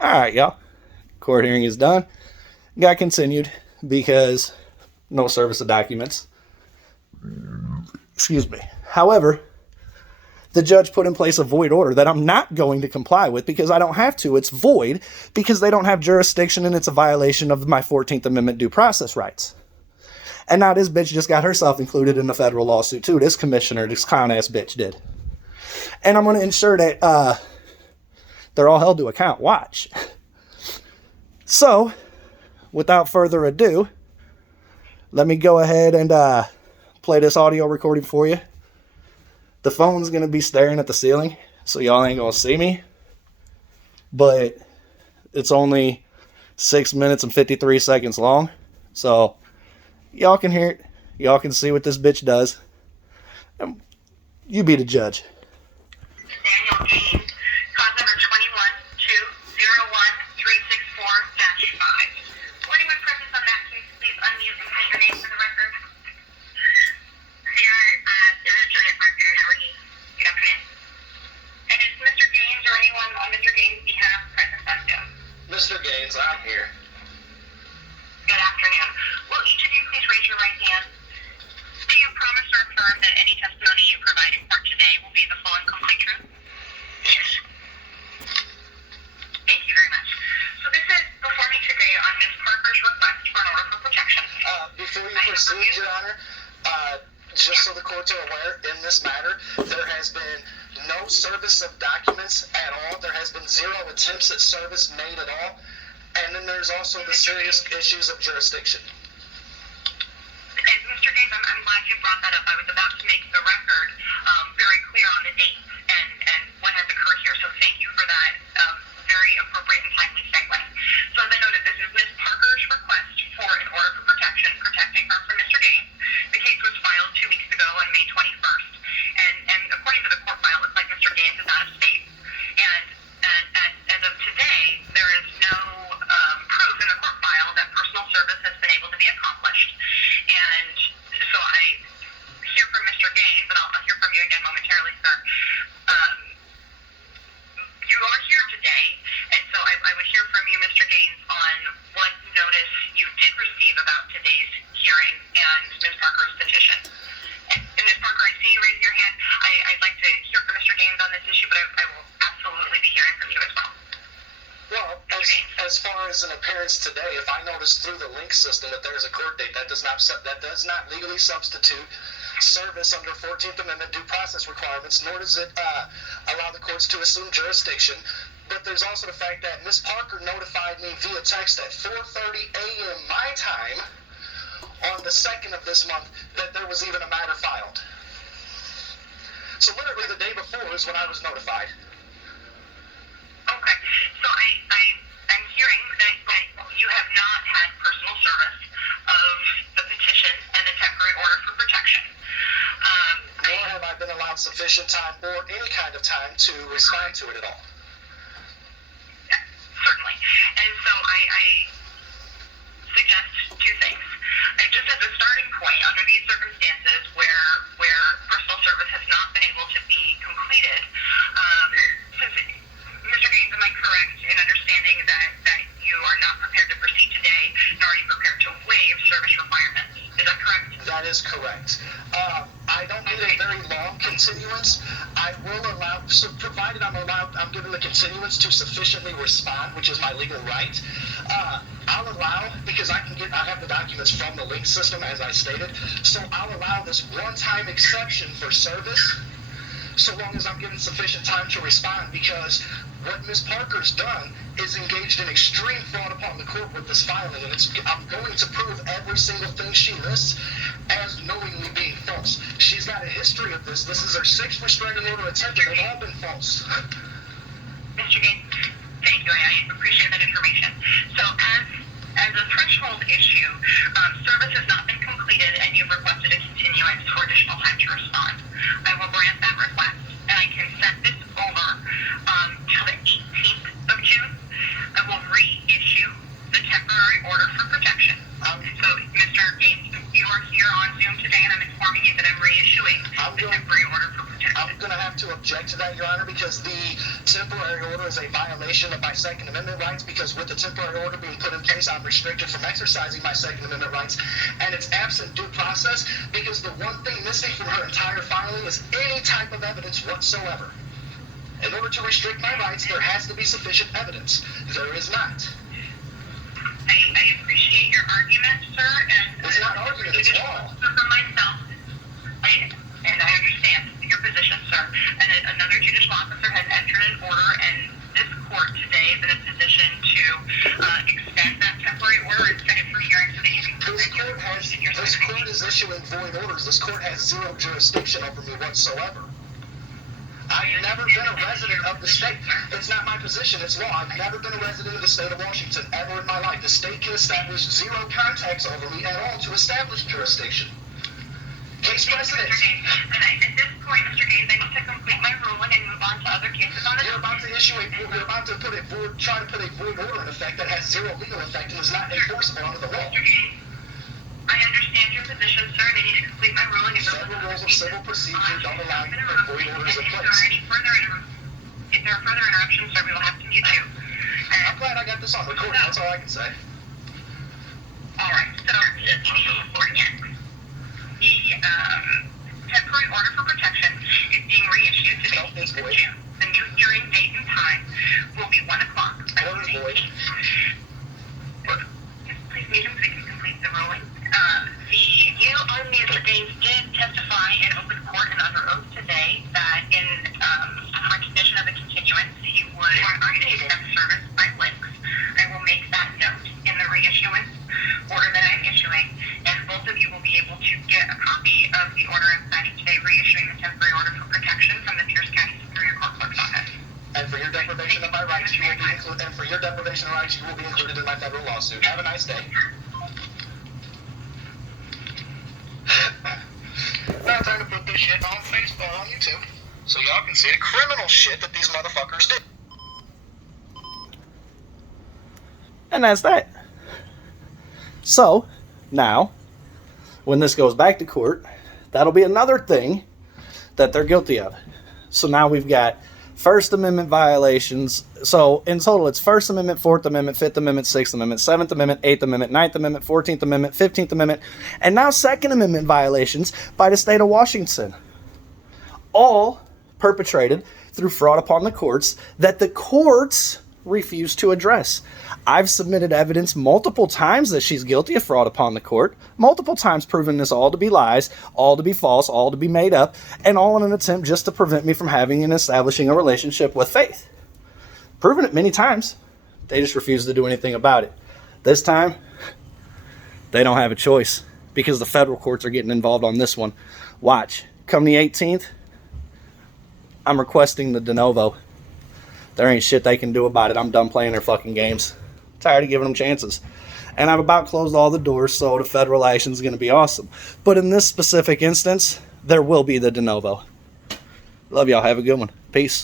All right, y'all. Court hearing is done. Got continued because no service of documents. Excuse me. However, the judge put in place a void order that I'm not going to comply with because I don't have to. It's void because they don't have jurisdiction and it's a violation of my 14th Amendment due process rights. And now this bitch just got herself included in the federal lawsuit too. This commissioner, this clown ass bitch did. And I'm going to ensure that they're all held to account. Watch. So, without further ado, let me go ahead and play this audio recording for you. The phone's going to be staring at the ceiling, so y'all ain't going to see me. But it's only 6 minutes and 53 seconds long. So y'all can hear it. Y'all can see what this bitch does. And you be the judge. Daniel Gaines, cause number 21-201364-5. For anyone present on that case, please unmute and say your name for the record. Julia Parker, how are you? Good afternoon. And is Mr. Gaines or anyone on Mr. Gaines' behalf present on Zoom? Mr. Gaines, I'm here. Good afternoon. Will each of you please raise your right hand? Do you promise or affirm that any testimony you provide in court today will be the full and complete truth? Yes. Thank you very much. So this is before me today on Ms. Parker's request for an order for protection. Before you proceed, Your Honor, just so the courts are aware, in this matter, there has been no service of documents at all. There has been zero attempts at service made at all. And then there's also the serious issues of jurisdiction. And Mr. Gaines, I'm glad you brought that up. I was about to make the record very clear on the dates and what has occurred here. So thank you for that very appropriate and timely segue. So as I noted, this is Ms. Parker's request for an order for protection, protecting her from Mr. Gaines. The case was filed 2 weeks ago on May 21st. And according to the court file, it looks like Mr. Gaines is out of state. And as of today, there is no proof in the court file that personal service has been able to be accomplished. And so I hear from Mr. Gaines, and I'll hear from you again momentarily, sir. You are here today, and so I would hear from you, Mr. Gaines, on what notice you did receive about today's hearing and Ms. Parker's petition. And Ms. Parker, I see you raising your hand. I'd like to hear from Mr. Gaines on this issue, but I will absolutely be hearing from you as well. Well, as far as an appearance today, if I notice through the link system that there's a court date, that does not legally substitute service under 14th Amendment due process requirements, nor does it allow the courts to assume jurisdiction. But there's also the fact that Ms. Parker notified me via text at 4:30 a.m. my time on the 2nd of this month that there was even a matter filed. So literally the day before is when I was notified. Okay, so I'm hearing that you have not had personal service of the petition and the temporary order for protection. Nor have I been allowed sufficient time or any kind of time to respond to it at all. Yeah, certainly. And so I suggest two things. Just as a starting point, under these circumstances where personal service has not been able to be completed, Mr. Gaines, am I correct in understanding that you are not prepared to proceed today, nor are you prepared to waive service requirements? Is that correct? That is correct. I don't need a very long continuance. I will allow, so provided I'm given the continuance to sufficiently respond, which is my legal right. I'll allow, because I have the documents from the link system as I stated, so I'll allow this one-time exception for service so long as I'm given sufficient time to respond, because what Ms. Parker's done is engaged in extreme fraud upon the court with this filing, and I'm going to prove every single thing she lists as knowingly being false. She's got a history of this. This is her 6th restraining order attempt, and they've all been false. Mr. Gaines, thank you. I appreciate that information. So as a threshold issue, service has not been completed, and you've requested a continuance for additional time to respond. I will grant that request, and I can send this over till the 18th of June. I will reissue the temporary order for protection. So, Mr. Gaines, you are here on Zoom today, and I'm informing you that I'm reissuing the temporary order for protection. I'm going to have to object to that, Your Honor, because the temporary order is a violation of my Second Amendment rights, because with the temporary order being put in place, I'm restricted from exercising my Second Amendment rights, and it's absent due process because the one thing missing from her entire filing is any type of evidence whatsoever. In order to restrict my rights, there has to be sufficient evidence. There is not. I appreciate your argument, sir, and It's not argument, it's law. For myself, and I understand your position, sir. And another judicial officer has entered an order, and this court today is in a position to extend that temporary order and set it for hearing so that you can This court is issuing void orders. This court has zero jurisdiction over me whatsoever. I've never been a resident of the state. It's not my position, it's law. I've never been a resident of the state of Washington ever in my life. The state can establish zero contacts over me at all to establish jurisdiction. Case precedent. And at this point, Mr. Gaines, I need to complete my ruling and move on to other cases on it. You're about to try to put a void order in effect that has zero legal effect and is not enforceable under the law. Mr. Gaines, I understand your position, sir, and I need to complete my ruling and move on to Federal other rules of cases. civil procedure don't allow you to put void orders in place. If there are further interruptions, sir, we will have to mute you. I'm glad I got this on recording, that's all I can say. All right, so the temporary order for protection is being reissued today. No, it's void. The new hearing date and time will be 1 o'clock. Order is void. Please mute him so he can complete the ruling. You, Mr. Gaines, did testify in open court and under oath today that in recognition of the continuance, you would accept service by links. I will make that note in the reissuance order that I'm issuing, and both of you will be able to get a copy of the order I'm signing today, reissuing the temporary order for protection from the Pierce County Superior Court Clerk's office. And for your deprivation of my rights, you will be included. And for your deprivation of rights, you will be included in my federal lawsuit. Have a nice day. Now time to put this shit on Facebook, on YouTube, so y'all can see the criminal shit that these motherfuckers did. And that's that. So, now, when this goes back to court, that'll be another thing that they're guilty of. So now we've got First Amendment violations. So in total, it's First Amendment, Fourth Amendment, Fifth Amendment, Sixth Amendment, Seventh Amendment, Eighth Amendment, Ninth Amendment, 14th Amendment, 15th Amendment, and now Second Amendment violations by the state of Washington. All perpetrated through fraud upon the courts that the courts refuse to address. I've submitted evidence multiple times that she's guilty of fraud upon the court, multiple times proving this all to be lies, all to be false, all to be made up, and all in an attempt just to prevent me from having and establishing a relationship with Faith. Proven it many times. They just refuse to do anything about it. This time, they don't have a choice because the federal courts are getting involved on this one. Watch. Come the 18th, I'm requesting the de novo. There ain't shit they can do about it. I'm done playing their fucking games. Tired of giving them chances. And I've about closed all the doors, so the federal action is going to be awesome. But in this specific instance, there will be the de novo. Love y'all. Have a good one. Peace.